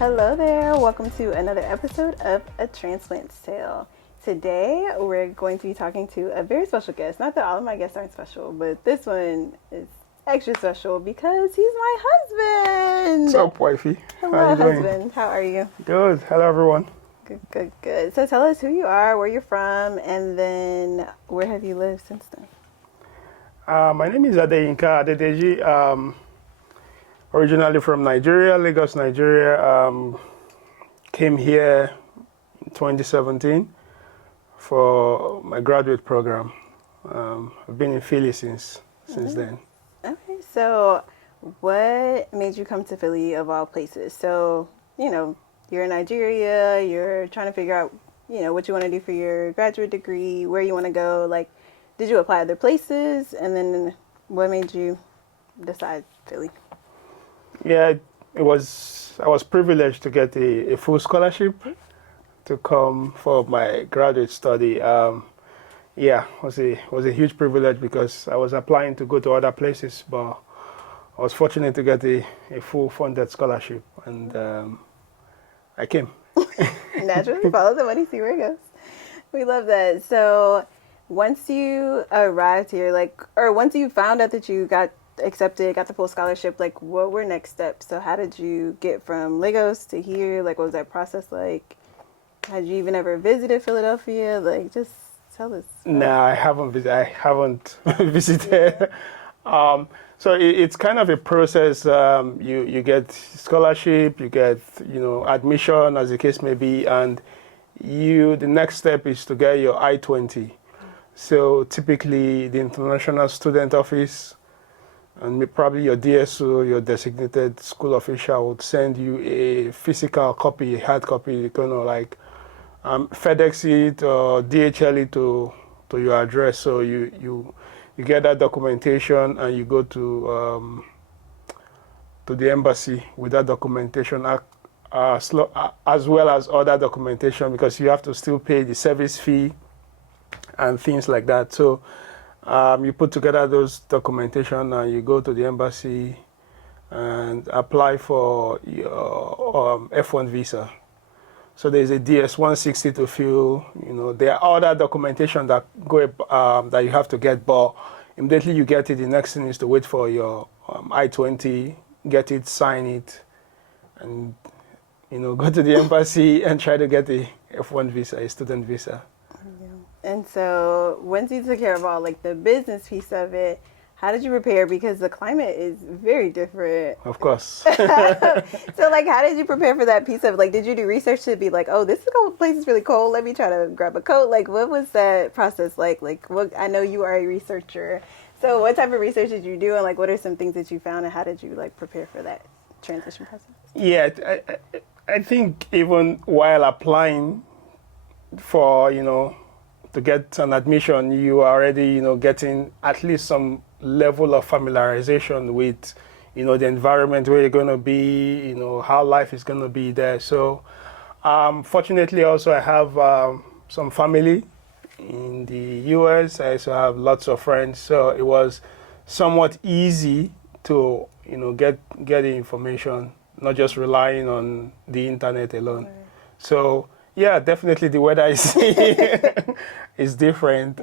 Hello there, welcome to another episode of A Transplant Tale. Today we're going to be talking to a very special guest. Not that all of my guests aren't special, but this one is extra special because he's my husband. What's up, wifey? Hello, How you husband. doing? How are you? Good. Hello, everyone. Good. So tell us who you are, where you're from, and then where have you lived since then? My name is Adey. Originally from Nigeria, Lagos, Nigeria. Came here in 2017 for my graduate program. I've been in Philly since then. Okay, so what made you come to Philly of all places? So, you're in Nigeria, you're trying to figure out, what you want to do for your graduate degree, where you want to go. Like, did you apply other places? And then what made you decide Philly? Yeah, I was privileged to get a full scholarship to come for my graduate study. Yeah, was a huge privilege because I was applying to go to other places, but I was fortunate to get a full funded scholarship, and I came. Naturally, follow the money, see where it goes. We love that. So once you arrived here, or once you found out that you got accepted, got the full scholarship, what were next steps? So how did you get from Lagos to here? What was that process like? Had you even ever visited Philadelphia? Just tell us. No, I haven't visited. So it's kind of a process. You get scholarship, you get admission, as the case may be, and the next step is to get your I-20. So typically, the International Student Office and probably your DSO, your designated school official, would send you a physical copy, a hard copy, FedEx it or DHL it to your address. So you get that documentation and you go to the embassy with that documentation, as well as other documentation, because you have to still pay the service fee and things like that. So you put together those documentation and you go to the embassy and apply for your F1 visa. So there's a DS-160 to fill. There are other documentation that that you have to get, but immediately you get it, the next thing is to wait for your I-20, get it, sign it, and go to the embassy and try to get a F1 visa, a student visa. And so once you took care of all the business piece of it, how did you prepare? Because the climate is very different. Of course. So how did you prepare for that piece of did you do research to be oh, this place is really cold, let me try to grab a coat? What was that process like? I know you are a researcher. So what type of research did you do, and what are some things that you found, and how did you prepare for that transition process? Yeah, I think even while applying for, to get an admission, you are already, getting at least some level of familiarization with, the environment where you're going to be, how life is going to be there. So, fortunately, also I have some family in the US. I also have lots of friends. So it was somewhat easy to, get the information, not just relying on the internet alone. Right. So, yeah, definitely the weather is different.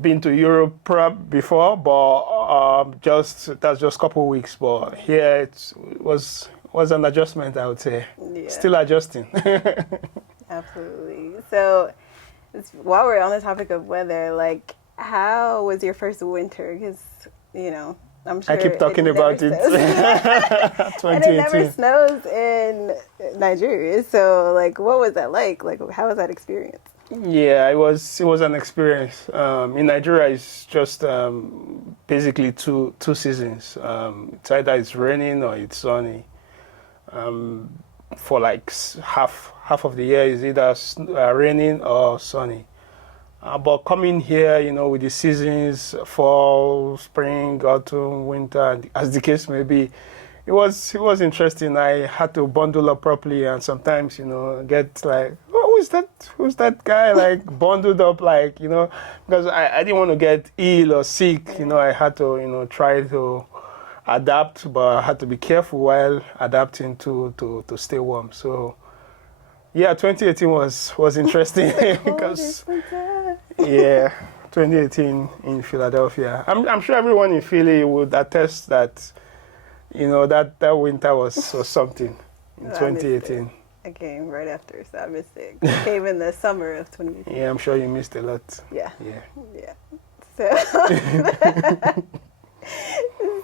Been to Europe before, but that's just a couple of weeks. But here it was an adjustment, I would say. Yeah. Still adjusting. Absolutely. So, while we're on the topic of weather, how was your first winter? Because I'm sure I keep talking about it. 2018. And it never snows in Nigeria. So, what was that like? How was that experience? Yeah, it was an experience. In Nigeria, it's just basically two seasons. It's either it's raining or it's sunny. For half of the year, is either raining or sunny. But coming here, with the seasons, fall, spring, autumn, winter, as the case may be, it was interesting. I had to bundle up properly, and sometimes, get who's that guy, bundled up, because I didn't want to get ill or sick. I had to, try to adapt, but I had to be careful while adapting to stay warm. So yeah, 2018 was interesting because Coldest winter. yeah, 2018 in Philadelphia. I'm sure everyone in Philly would attest that that winter was something in I missed it. 2018. I came right after, so I missed it. I came in the summer of 2018. Yeah, I'm sure you missed a lot. Yeah. Yeah. Yeah. So,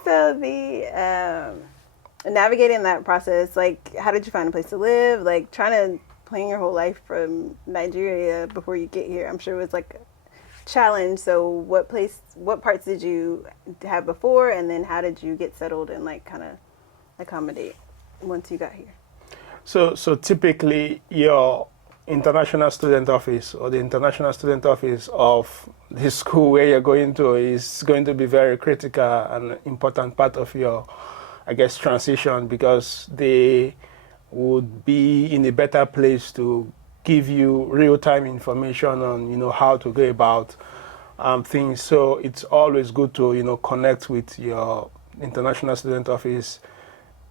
so the navigating that process, like, how did you find a place to live? Like, trying to plan your whole life from Nigeria before you get here, I'm sure it was like a challenge. So, what parts did you have before, and then how did you get settled and like kind of accommodate once you got here? So typically your international student office or the international student office of the school where you're going to is going to be very critical and important part of your, I guess, transition, because they would be in a better place to give you real-time information on, how to go about things. So it's always good to, connect with your international student office,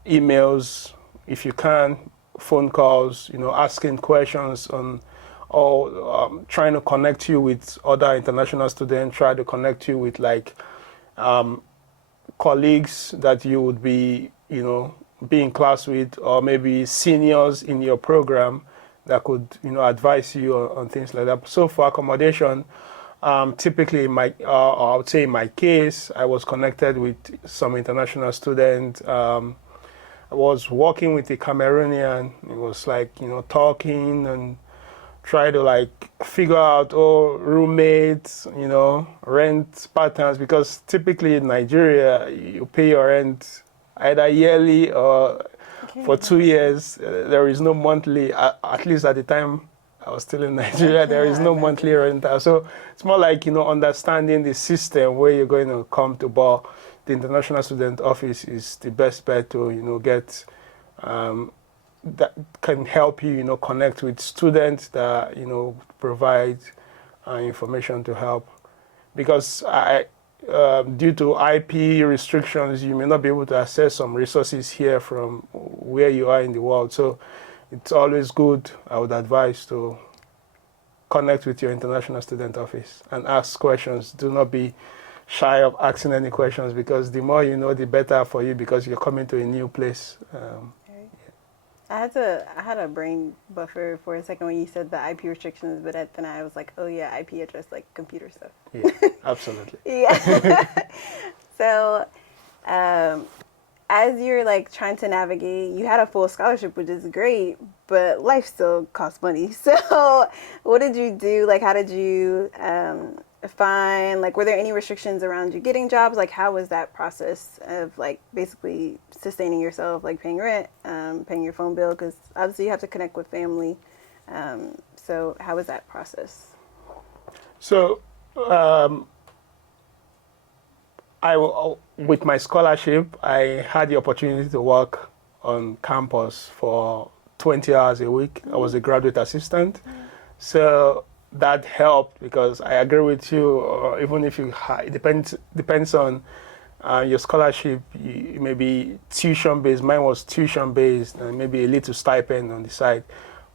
emails, if you can, phone calls, asking questions on, or trying to connect you with other international students, try to connect you with colleagues that you would be, be in class with, or maybe seniors in your program that could, advise you on things like that. So for accommodation, typically I would say in my case, I was connected with some international students. I was working with a Cameroonian. It was like, talking and try to figure out, roommates, rent patterns, because typically in Nigeria, you pay your rent either yearly or for 2 years. There is no monthly, at least at the time I was still in Nigeria, there is no monthly rental. So it's more like, understanding the system where you're going to come to, but the International Student Office is the best bet to, get that can help you, connect with students that, provide information to help. Because due to IP restrictions, you may not be able to access some resources here from where you are in the world. So it's always good, I would advise, to connect with your International Student Office and ask questions. Do not be shy of asking any questions, because the more you know, the better for you, because you're coming to a new place. I had a brain buffer for a second when you said the IP restrictions, but then I was like, oh yeah, IP address, like computer stuff. Yeah, absolutely. Yeah. So, as you're like trying to navigate, you had a full scholarship, which is great, but life still costs money. So, what did you do? Like, how did you find, like, were there any restrictions around you getting jobs? Like, how was that process of like basically sustaining yourself, like paying rent, paying your phone bill, because obviously you have to connect with family. So how was that process? So with my scholarship, I had the opportunity to work on campus for 20 hours a week. I was a graduate assistant. So that helped, because I agree with you, even if it depends on your scholarship. It may be tuition based. Mine was tuition based, and maybe a little stipend on the side.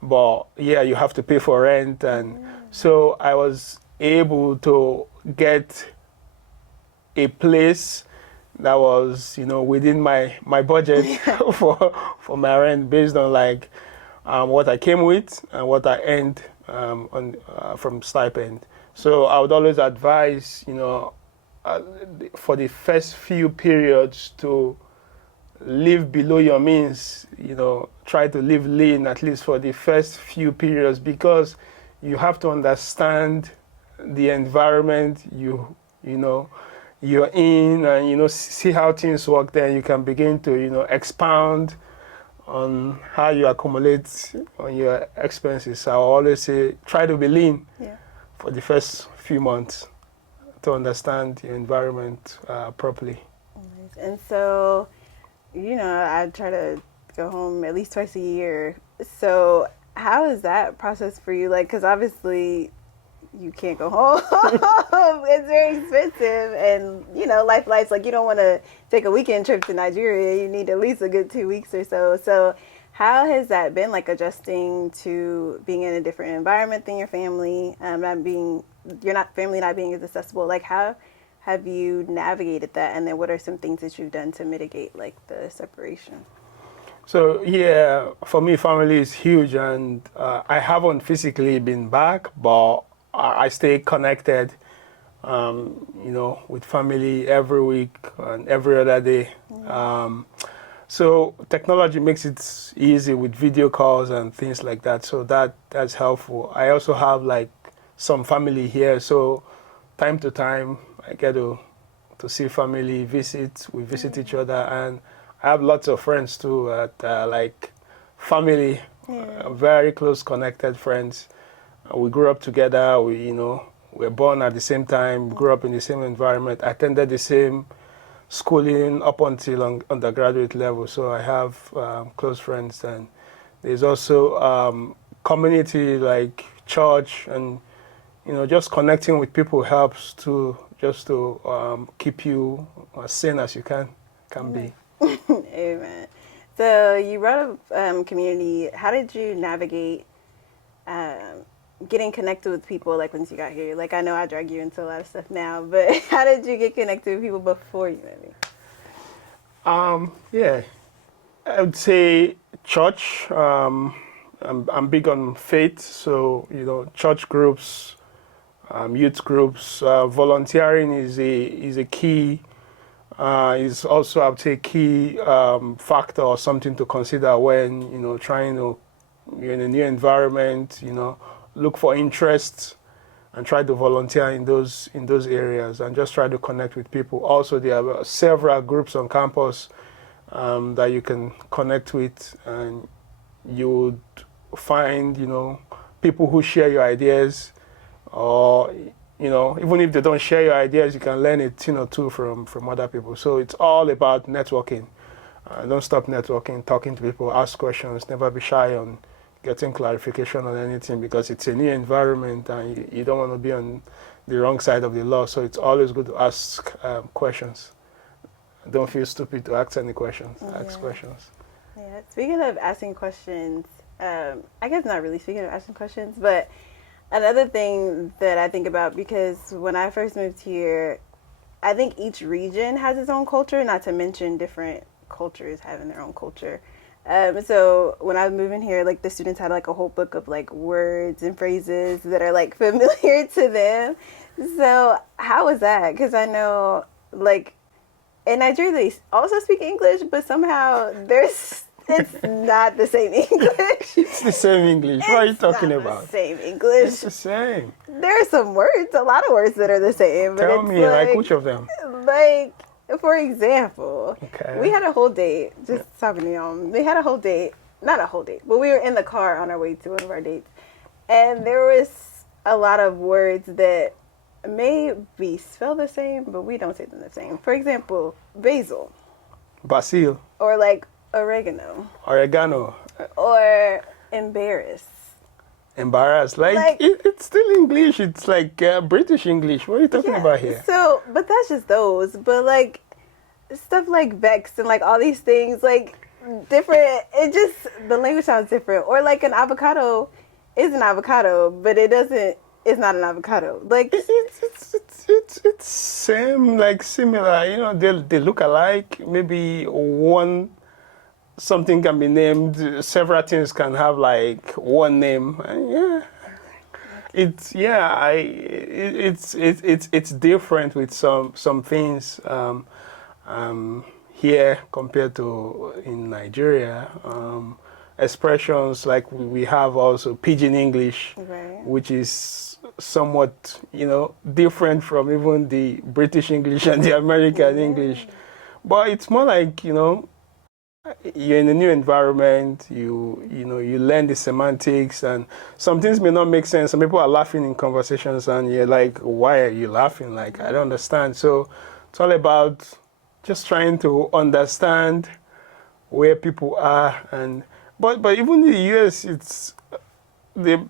But yeah, you have to pay for rent, and so I was able to get a place that was, within my budget for my rent, based on what I came with and what I earned from stipend. So I would always advise, for the first few periods, to live below your means. Try to live lean, at least for the first few periods, because you have to understand the environment you're in, and see how things work. Then you can begin to expound on how you accumulate on your expenses. I always say, try to be lean for the first few months to understand your environment properly. Nice. And so, I try to go home at least twice a year. So how is that process for you? Like, because obviously you can't go home. It's very expensive, and life's like you don't want to take a weekend trip to Nigeria. You need at least a good 2 weeks or so. So, how has that been, like adjusting to being in a different environment than your family, not being family not being as accessible? Like, how have you navigated that, and then what are some things that you've done to mitigate like the separation? So yeah, for me, family is huge, and I haven't physically been back, but I stay connected, with family every week and every other day. So technology makes it easy with video calls and things like that. So that's helpful. I also have like some family here, so time to time I get to see family, we visit each other, and I have lots of friends too, like family, very close connected friends. We grew up together. We were born at the same time, grew up in the same environment, attended the same schooling up until undergraduate level. So I have close friends, and there's also community like church, and just connecting with people helps to just to keep you as sane as you can be. Amen. So you brought up community. How did you navigate getting connected with people, like once you got here? Like, I know I drag you into a lot of stuff now, but how did you get connected with people before you met me? Yeah, I would say church. I'm big on faith, so church groups, youth groups, volunteering is a key. Is also, I would say, key factor or something to consider when trying to, you're in a new environment. Look for interests and try to volunteer in those areas, and just try to connect with people. Also, there are several groups on campus that you can connect with, and you would find people who share your ideas, or even if they don't share your ideas, you can learn it too from other people. So it's all about networking. Don't stop networking, talking to people, ask questions, never be shy on getting clarification on anything, because it's a new environment and you don't want to be on the wrong side of the law. So it's always good to ask questions. Don't feel stupid to ask any questions. Ask questions. Yeah. Speaking of asking questions, I guess not really speaking of asking questions, but another thing that I think about, because when I first moved here, I think each region has its own culture, not to mention different cultures having their own culture. So when I was moving here, like the students had like a whole book of like words and phrases that are like familiar to them. So how was that? Because I know like in Nigeria they also speak English, but somehow it's not the same English. It's the same English. What are you talking about? The same English. It's the same. There are some words, a lot of words that are the same. But Tell me, like which of them? Like, for example, okay. We had a whole date, just talking to y'all. We had a whole date, not a whole date, but we were in the car on our way to one of our dates. And there was a lot of words that may be spelled the same, but we don't say them the same. For example, basil. Basil. Or like oregano. Oregano. Or embarrass. Embarrassed. Like it's still English. It's like British English. What are you talking about here? So, but that's just those. But like stuff like vex and like all these things, like different. It just, the language sounds different. Or like an avocado is an avocado, but it's not an avocado. Like it's same, like similar. They look alike. Maybe something can be named. Several things can have like one name. It's different with some things here compared to in Nigeria. Expressions like we have also Pidgin English, right, which is somewhat different from even the British English and the American English. But it's more like you're in a new environment, you learn the semantics, and some things may not make sense. Some people are laughing in conversations and you're like, why are you laughing? Like, I don't understand. So it's all about just trying to understand where people are. But even in the US, it's the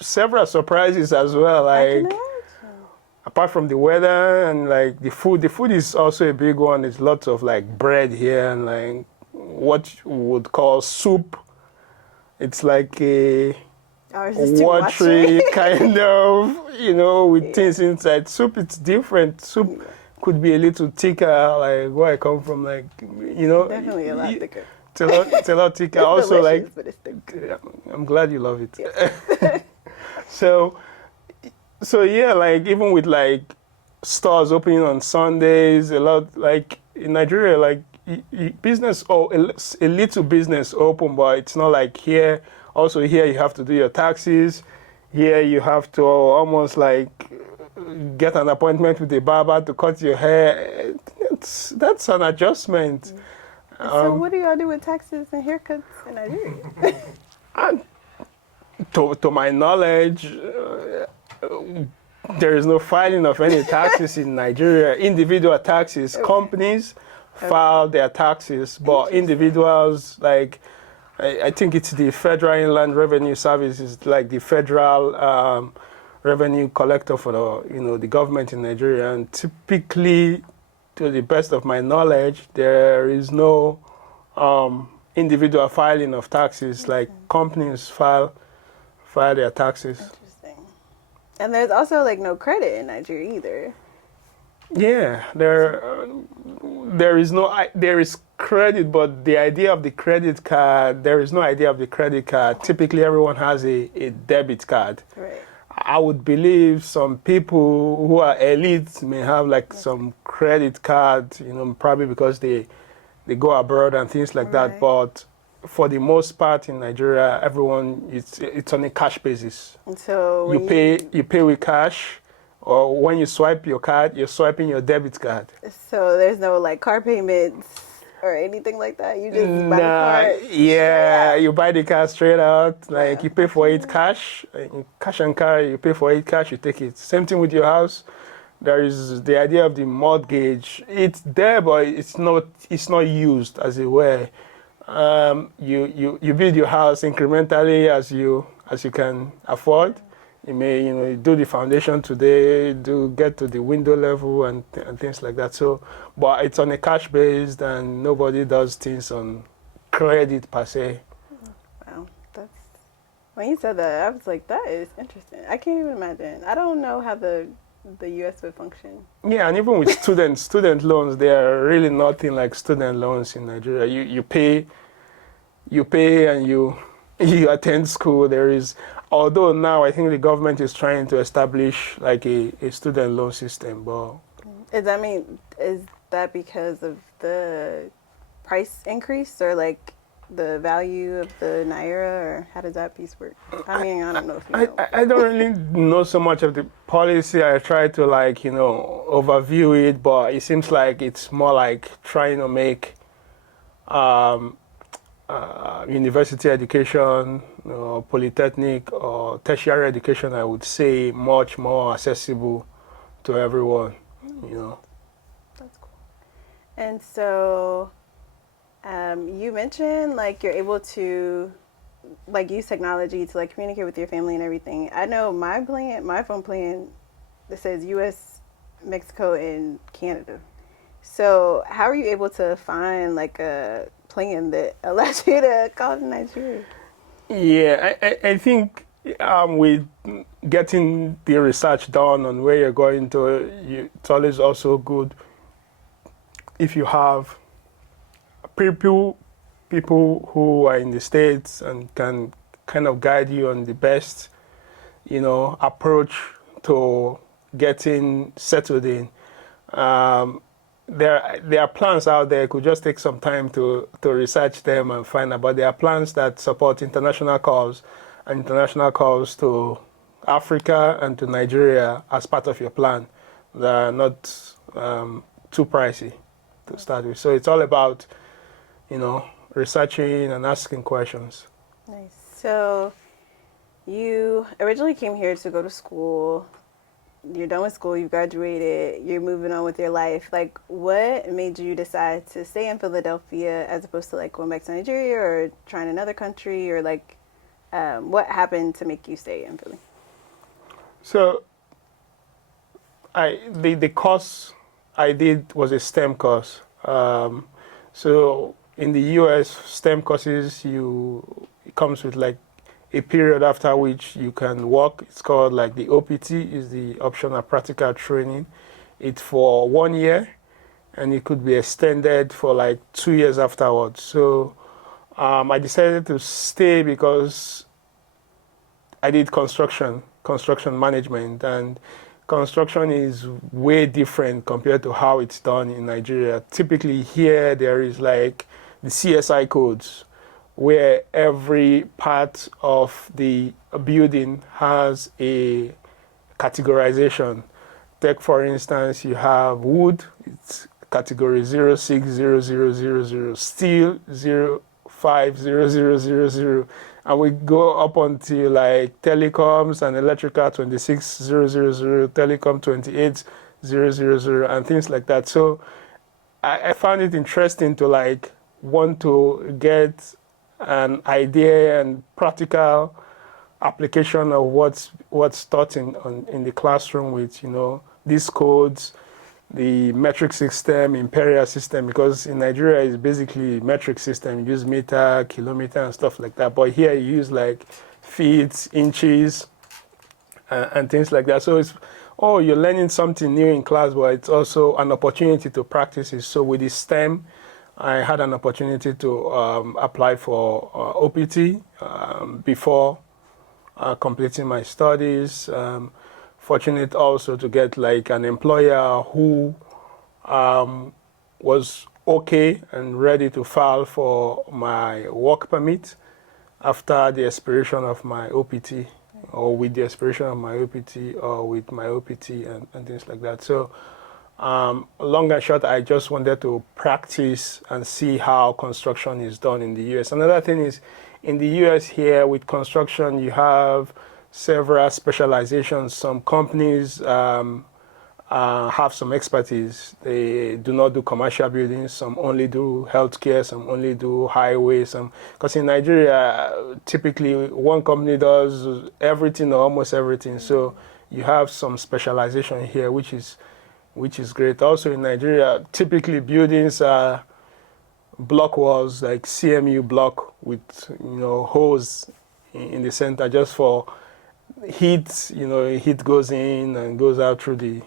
several surprises as well. Like, apart from the weather and like the food is also a big one. It's lots of like bread here and like what you would call soup. It's like a Ours is too watery watery. kind of, with Yeah. things inside. Soup, it's different. Soup Yeah. could be a little thicker, like where I come from, like, Definitely a lot thicker. it's a lot thicker. It's Also, delicious, like, but it's thick. I'm glad you love it. Yes. So, so yeah, like even with like stores opening on Sundays, a lot like in Nigeria, like business or a little business open, but it's not like here. Also here you have to do your taxes. Here you have to almost like get an appointment with the barber to cut your hair. That's an adjustment. So what do y'all do with taxes and haircuts in Nigeria? And to my knowledge, there is no filing of any taxes in Nigeria. Individual taxes, Okay. companies file their taxes, but individuals, like, I think it's the Federal Inland Revenue Service, is like the federal revenue collector for the government in Nigeria. And typically, to the best of my knowledge, there is no individual filing of taxes. Like companies file their taxes. Interesting. And there's also like no credit in Nigeria either. Yeah, there is credit, but the idea of the credit card, there is no idea of the credit card. Typically, everyone has a debit card. Right. I would believe some people who are elites may have like some credit card, probably because they go abroad and things like that. Right. But for the most part in Nigeria, everyone it's on a cash basis. And so You when pay with cash, or when you swipe your card, you're swiping your debit card. so there's no like car payments or anything like that. You just buy the Nah, car. yeah, you buy the car straight out. Like Wow. you pay for it cash, cash and carry. You pay for it cash, you take it. Same thing with your house. There is the idea of the mortgage. It's there, but it's not. It's not used as it were. You build your house incrementally as you can afford. You may you do the foundation today, get to the window level and things like that. So, but it's on a cash based, and nobody does things on credit per se. Wow. That's when you said that, I was like, that is interesting. I can't even imagine. I don't know how the US would function. Yeah, and even with student loans, they are really nothing like student loans in Nigeria. You pay and you attend school. There is, although now I think the government is trying to establish like a student loan system, but Is that because of the price increase or like the value of the naira, or how does that piece work? I mean, I don't know if you know. I don't really know so much of the policy. I try to overview it, but it seems like it's more like trying to make university education, polytechnic or tertiary education, I would say, much more accessible to everyone. That's cool. And so, you mentioned like you're able to like use technology to like communicate with your family and everything. I know my phone plan, that says U.S., Mexico, and Canada. So how are you able to find like a plan that allows you to call to Nigeria? Yeah, I think with getting the research done on where you're going to, it's always also good if you have people who are in the States and can kind of guide you on the best, approach to getting settled in. There are plans out there. It could just take some time to research them and find out. But there are plans that support international calls and international calls to Africa and to Nigeria as part of your plan. They're not too pricey to start with. So it's all about, researching and asking questions. Nice. So you originally came here to go to school. You're done with school, you graduated, you're moving on with your life. Like, what made you decide to stay in Philadelphia as opposed to like going back to Nigeria or trying another country, or like what happened to make you stay in Philly? So the course I did was a STEM course. So in the US, STEM courses it comes with like a period after which you can work. It's called like the OPT, is the optional practical training. It's for 1 year, and it could be extended for like 2 years afterwards. So I decided to stay because I did construction management, and construction is way different compared to how it's done in Nigeria. Typically here there is like the CSI codes where every part of the building has a categorization. Take for instance, you have wood, it's category 060000, steel 050000, and we go up until like telecoms and electrical 26000, telecom 28000, and things like that. So I found it interesting to like want to get an idea and practical application of what's taught in the classroom with these codes, the metric system, imperial system, because in Nigeria it's basically metric system. You use meter, kilometer, and stuff like that. But here you use like feet, inches, and things like that. So you're learning something new in class, but it's also an opportunity to practice it. So with the STEM, I had an opportunity to apply for OPT before completing my studies. Fortunate also to get like an employer who was okay and ready to file for my work permit after the expiration of my OPT, or with the expiration of my OPT, or with my OPT, and things like that. So long and short, I just wanted to practice and see how construction is done in the US. Another thing is, in the US here with construction, you have several specializations. Some companies have some expertise. They do not do commercial buildings. Some only do healthcare. Some only do highways. Because in Nigeria, typically one company does everything or almost everything. So you have some specialization here, which is great. Also in Nigeria, typically buildings are block walls, like CMU block with hose in the center just for heat. Heat goes in and goes out through the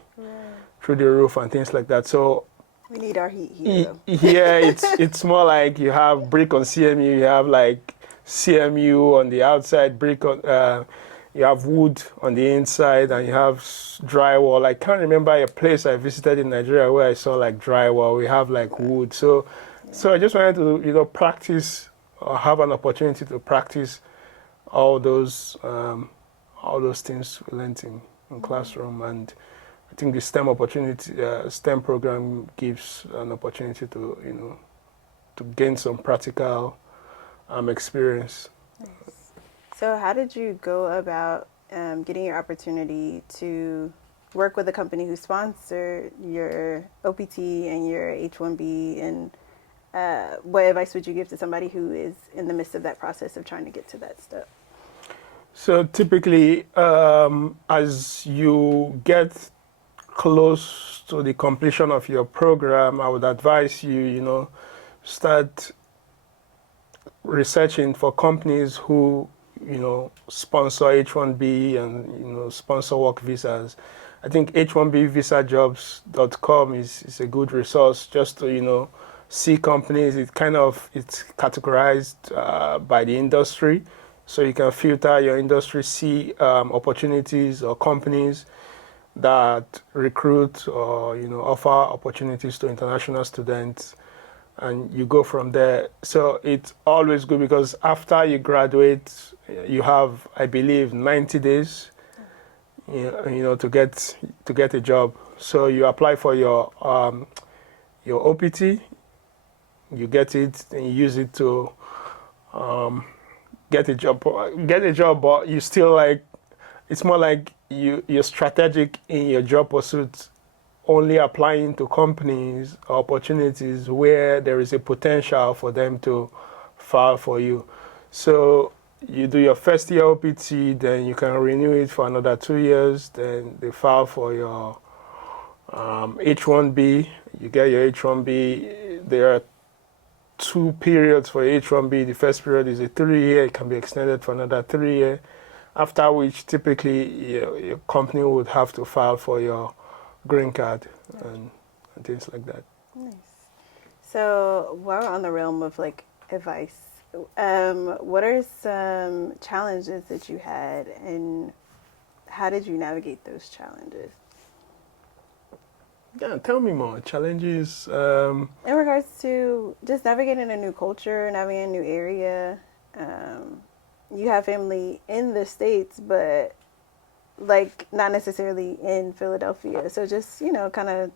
roof and things like that. So we need our heat here. yeah, it's more like you have brick on CMU, you have like CMU on the outside, brick on. You have wood on the inside, and you have drywall. I can't remember a place I visited in Nigeria where I saw like drywall. We have like wood. So I just wanted to practice, or have an opportunity to practice all those things we learned in classroom. And I think the STEM program gives an opportunity to gain some practical experience. So how did you go about getting your opportunity to work with a company who sponsored your OPT and your H-1B, and what advice would you give to somebody who is in the midst of that process of trying to get to that step? So typically, as you get close to the completion of your program, I would advise you, start researching for companies who sponsor H-1B and, sponsor work visas. I think H1BVisaJobs.com is a good resource just to, see companies. It's categorized by the industry. So you can filter your industry, see opportunities or companies that recruit or, offer opportunities to international students, and you go from there. So it's always good because after you graduate, you have, I believe, 90 days, to get a job. So you apply for your OPT, you get it, and you use it to get a job. But you still it's more like you're strategic in your job pursuit, only applying to companies or opportunities where there is a potential for them to file for you. So you do your first year OPT, then you can renew it for another 2 years, then they file for your H1B, you get your H1B. There are two periods for H1B. The first period is a 3 year. It can be extended for another 3 year. After which, typically, your company would have to file for your green card and things like that. Nice. So while we're on the realm of like advice, what are some challenges that you had, and how did you navigate those challenges? Yeah, tell me more. Challenges. In regards to just navigating a new culture, navigating a new area, you have family in the States, but like not necessarily in Philadelphia. So just, kind of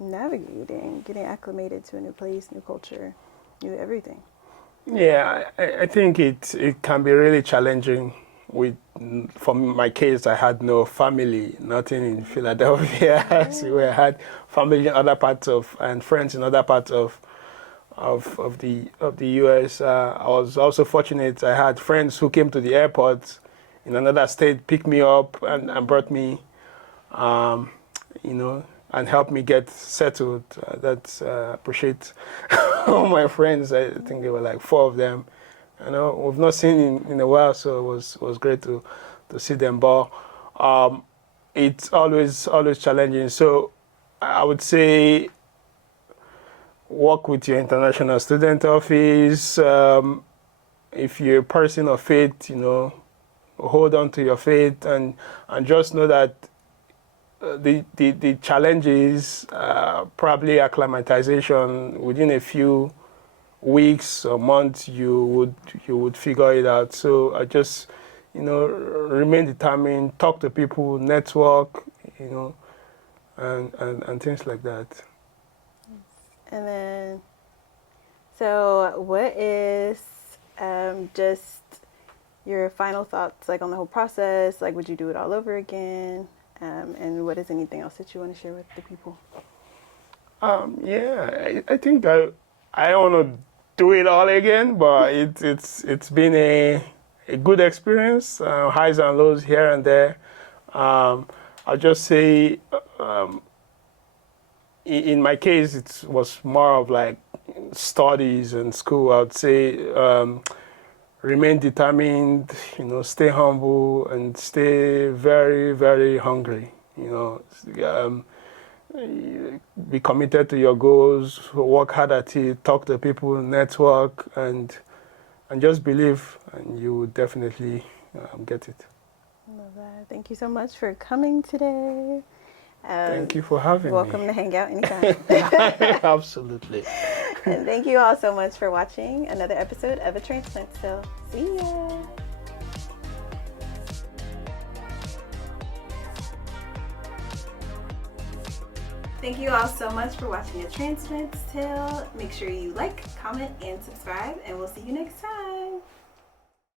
navigating, getting acclimated to a new place, new culture, new everything. Yeah, I think it can be really challenging. For my case, I had no family, nothing in Philadelphia. So I had family in other parts and friends in other parts of the US. I was also fortunate. I had friends who came to the airport in another state, picked me up and brought me, and helped me get settled. That's appreciate all my friends. I think there were like 4 of them. We've not seen in a while, so it was great to see them. But it's always challenging. So I would say work with your international student office. If you're a person of faith, hold on to your faith and just know that the challenge is probably acclimatization. Within a few weeks or months, you would figure it out. So I just, remain determined, talk to people, network, and things like that. And then, so what is just your final thoughts, like on the whole process? Like, would you do it all over again? And what is anything else that you want to share with the people? Yeah, I think I don't want to do it all again, but it's been a good experience, highs and lows here and there. I'll just say, in my case, it was more of like studies and school. I'd say remain determined, stay humble and stay very, very hungry. Be committed to your goals, work hard at it, talk to people, network, and just believe, and you will definitely get it. Love that. Thank you so much for coming today. Thank you for having welcome me. to hang out anytime. Absolutely. And thank you all so much for watching another episode of A Transplant Still. See ya. Thank you all so much for watching A Transplant's Tale. Make sure you like, comment, and subscribe, and we'll see you next time.